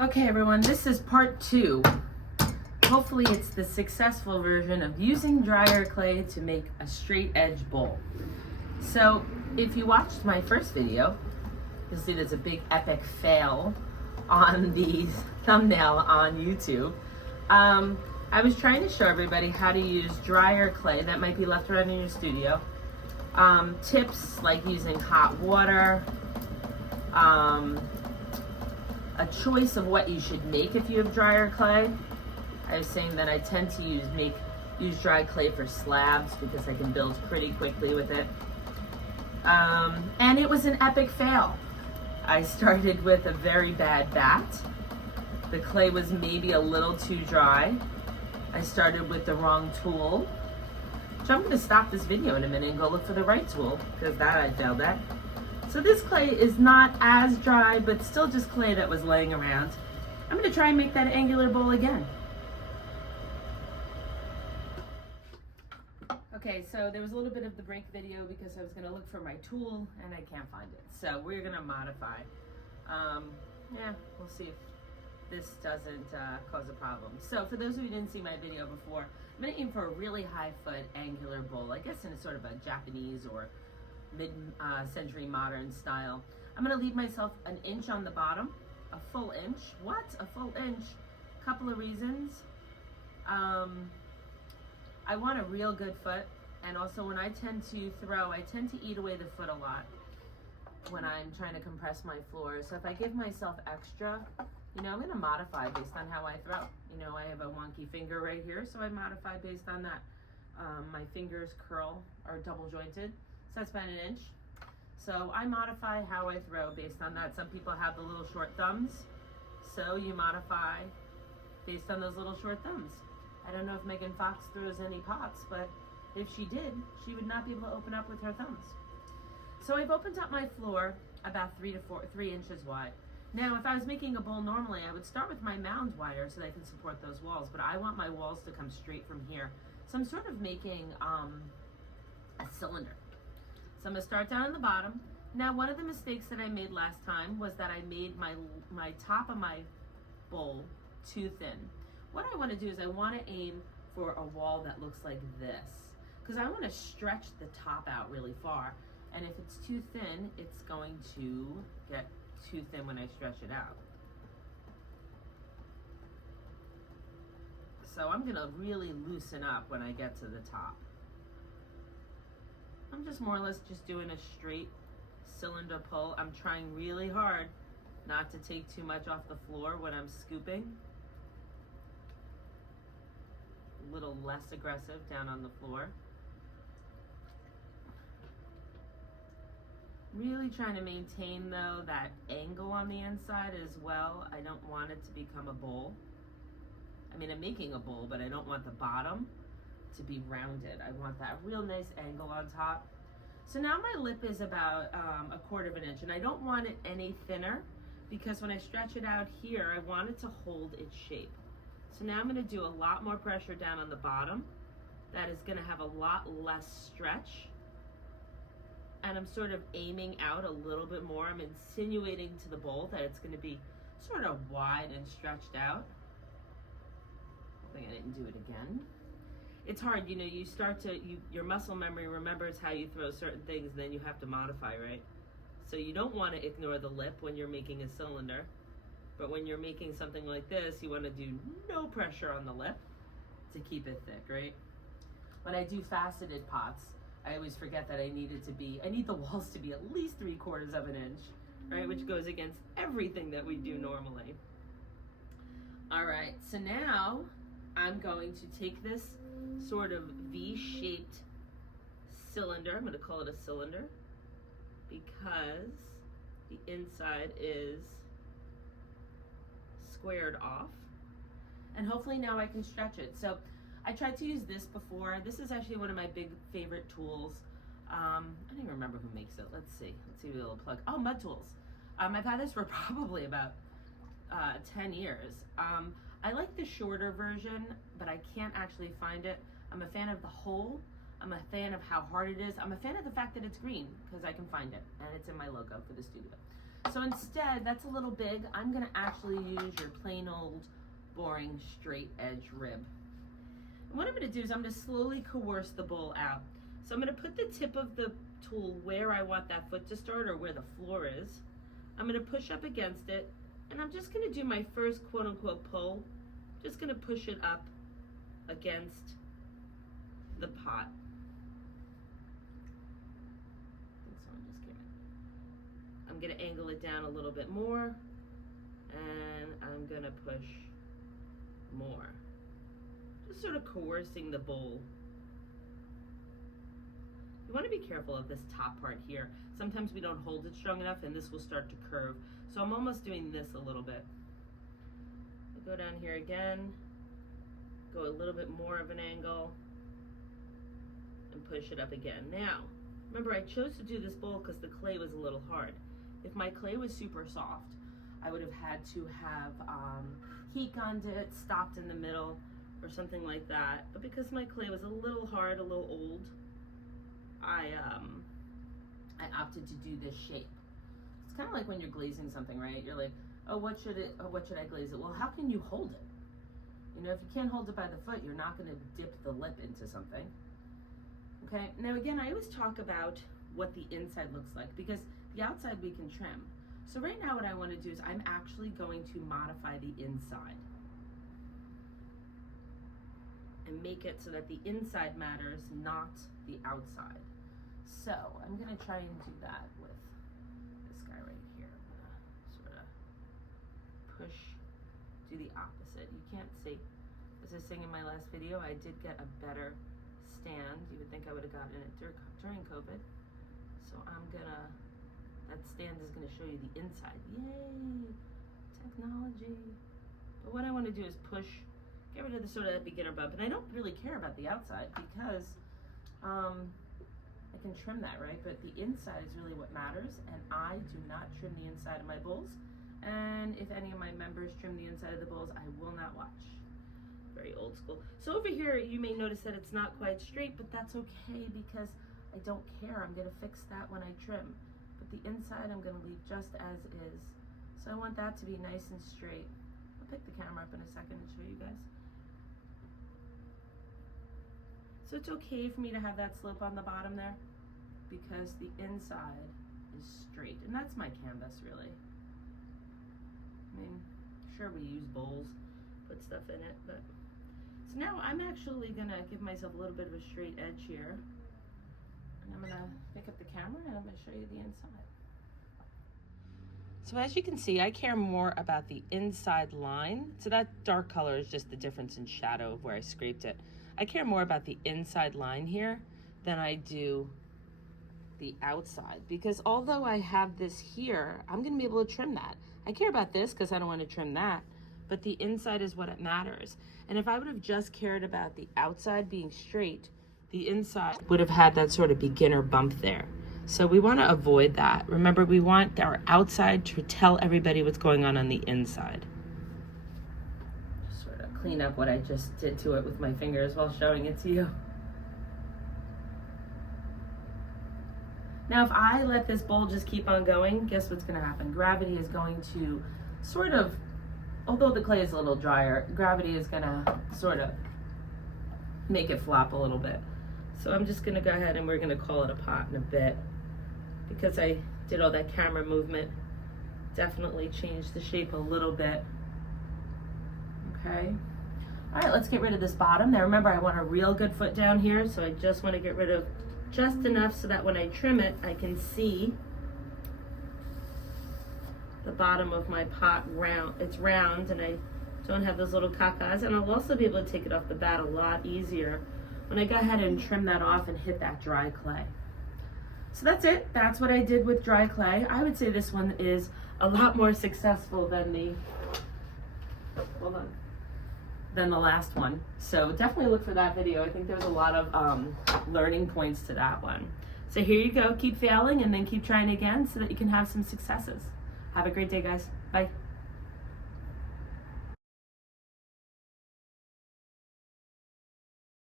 Okay everyone, this is part 2. Hopefully it's the successful version of using dryer clay to make a straight edge bowl. So if you watched my first video, you'll see there's a big epic fail on the thumbnail on YouTube. I was trying to show everybody how to use dryer clay that might be left around in your studio. Tips like using hot water, a choice of what you should make if you have dryer clay. I was saying that I tend to use dry clay for slabs because I can build pretty quickly with it. And it was an epic fail. I started with a very bad bat. The clay was maybe a little too dry. I started with the wrong tool. So I'm going to stop this video in a minute and go look for the right tool because that I failed at. So this clay is not as dry, but still just clay that was laying around. I'm going to try and make that angular bowl again. Okay, so there was a little bit of the break video because I was going to look for my tool and I can't find it. So we're going to modify. Yeah, we'll see if this doesn't cause a problem. So for those of you who didn't see my video before, I'm going to aim for a really high foot angular bowl, I guess in a sort of a Japanese or mid-century modern style. I'm going to leave myself an inch on the bottom, a full inch. What? A full inch? Couple of reasons. I want a real good foot, and also when I tend to throw, I tend to eat away the foot a lot when I'm trying to compress my floor. So if I give myself extra, I'm going to modify based on how I throw. I have a wonky finger right here, so I modify based on that. My fingers curl or double jointed. So that's about an inch. So I modify how I throw based on that. Some people have the little short thumbs, so you modify based on those little short thumbs. I don't know if Megan Fox throws any pots, but if she did, she would not be able to open up with her thumbs. So I've opened up my floor about 3 inches wide. Now, if I was making a bowl normally, I would start with my mound wider so that I can support those walls, but I want my walls to come straight from here. So I'm sort of making a cylinder. So I'm going to start down on the bottom. Now, one of the mistakes that I made last time was that I made my top of my bowl too thin. What I want to do is I want to aim for a wall that looks like this, because I want to stretch the top out really far. And if it's too thin, it's going to get too thin when I stretch it out. So I'm going to really loosen up when I get to the top. I'm just more or less just doing a straight cylinder pull. I'm trying really hard not to take too much off the floor when I'm scooping. A little less aggressive down on the floor. Really trying to maintain though that angle on the inside as well. I don't want it to become a bowl. I mean, I'm making a bowl, but I don't want the bottom to be rounded. I want that real nice angle on top. So now my lip is about 1/4 of an inch, and I don't want it any thinner because when I stretch it out here, I want it to hold its shape. So now I'm going to do a lot more pressure down on the bottom. That is going to have a lot less stretch. And I'm sort of aiming out a little bit more. I'm insinuating to the bowl that it's going to be sort of wide and stretched out. I think I didn't do it again. It's hard, you start to, your muscle memory remembers how you throw certain things, then you have to modify, right? So you don't want to ignore the lip when you're making a cylinder, but when you're making something like this, you want to do no pressure on the lip to keep it thick, right? When I do faceted pots, I always forget that I need the walls to be at least 3/4 of an inch, right? Which goes against everything that we do normally. All right, so now I'm going to take this sort of V-shaped cylinder. I'm going to call it a cylinder because the inside is squared off. And hopefully now I can stretch it. So I tried to use this before. This is actually one of my big favorite tools. I don't even remember who makes it. Let's see a little plug. Oh, Mud Tools. I've had this for probably about 10 years. I like the shorter version, but I can't actually find it. I'm a fan of the hole. I'm a fan of how hard it is. I'm a fan of the fact that it's green because I can find it and it's in my logo for the studio. So instead, that's a little big. I'm gonna actually use your plain old, boring, straight edge rib. And what I'm gonna do is I'm gonna slowly coerce the bowl out. So I'm gonna put the tip of the tool where I want that foot to start, or where the floor is. I'm gonna push up against it, and I'm just gonna do my first quote unquote pull. Just gonna push it up against the pot. I think someone just came in. I'm gonna angle it down a little bit more, and I'm gonna push more. Just sort of coercing the bowl. You want to be careful of this top part here. Sometimes we don't hold it strong enough and this will start to curve. So I'm almost doing this a little bit. I'll go down here again, go a little bit more of an angle, and push it up again. Now, remember I chose to do this bowl because the clay was a little hard. If my clay was super soft, I would have had to have heat gunned it, stopped in the middle, or something like that. But because my clay was a little hard, a little old, I opted to do this shape. It's kind of like when you're glazing something, right? You're like, oh, what should I glaze it? Well, how can you hold it? You know, if you can't hold it by the foot, you're not going to dip the lip into something. Okay, now again, I always talk about what the inside looks like, because the outside we can trim. So right now what I want to do is I'm actually going to modify the inside and make it so that the inside matters, not the outside. So I'm going to try and do that with this guy right here. I'm going to sort of push, do the opposite. You can't see. As I was saying in my last video, I did get a better stand. You would think I would have gotten it during COVID. So I'm gonna, that stand is gonna show you the inside. Yay, technology. But what I want to do is push, get rid of the sort of that beginner bump. And I don't really care about the outside because I can trim that, right? But the inside is really what matters, and I do not trim the inside of my bowls. And if any of my members trim the inside of the bowls, I will not watch. Very old school. So over here, you may notice that it's not quite straight, but that's okay because I don't care. I'm gonna fix that when I trim. But the inside, I'm gonna leave just as is. So I want that to be nice and straight. I'll pick the camera up in a second and show you guys. So it's okay for me to have that slope on the bottom there because the inside is straight. And that's my canvas, really. I mean, sure, we use bowls, put stuff in it, but. So now I'm actually gonna give myself a little bit of a straight edge here. And I'm gonna pick up the camera and I'm gonna show you the inside. So as you can see, I care more about the inside line. So that dark color is just the difference in shadow of where I scraped it. I care more about the inside line here than I do the outside, because although I have this here, I'm gonna be able to trim that. I care about this because I don't want to trim that, but the inside is what it matters. And if I would have just cared about the outside being straight, the inside would have had that sort of beginner bump there. So we want to avoid that. Remember, we want our outside to tell everybody what's going on the inside. Just sort of clean up what I just did to it with my fingers while showing it to you. Now, if I let this bowl just keep on going, guess what's going to happen? Gravity is going to sort of, although the clay is a little drier, gravity is going to sort of make it flop a little bit. So I'm just going to go ahead and we're going to call it a pot in a bit, because I did all that camera movement. Definitely changed the shape a little bit. Okay. All right, let's get rid of this bottom. Now remember, I want a real good foot down here, so I just want to get rid of just enough so that when I trim it, I can see the bottom of my pot round. It's round and I don't have those little cacas, and I'll also be able to take it off the bat a lot easier when I go ahead and trim that off and hit that dry clay. So that's it. That's what I did with dry clay. I would say this one is a lot more successful than the, than the last one. So definitely look for that video. I think there's a lot of learning points to that one. So here you go. Keep failing and then keep trying again so that you can have some successes. Have a great day, guys. Bye.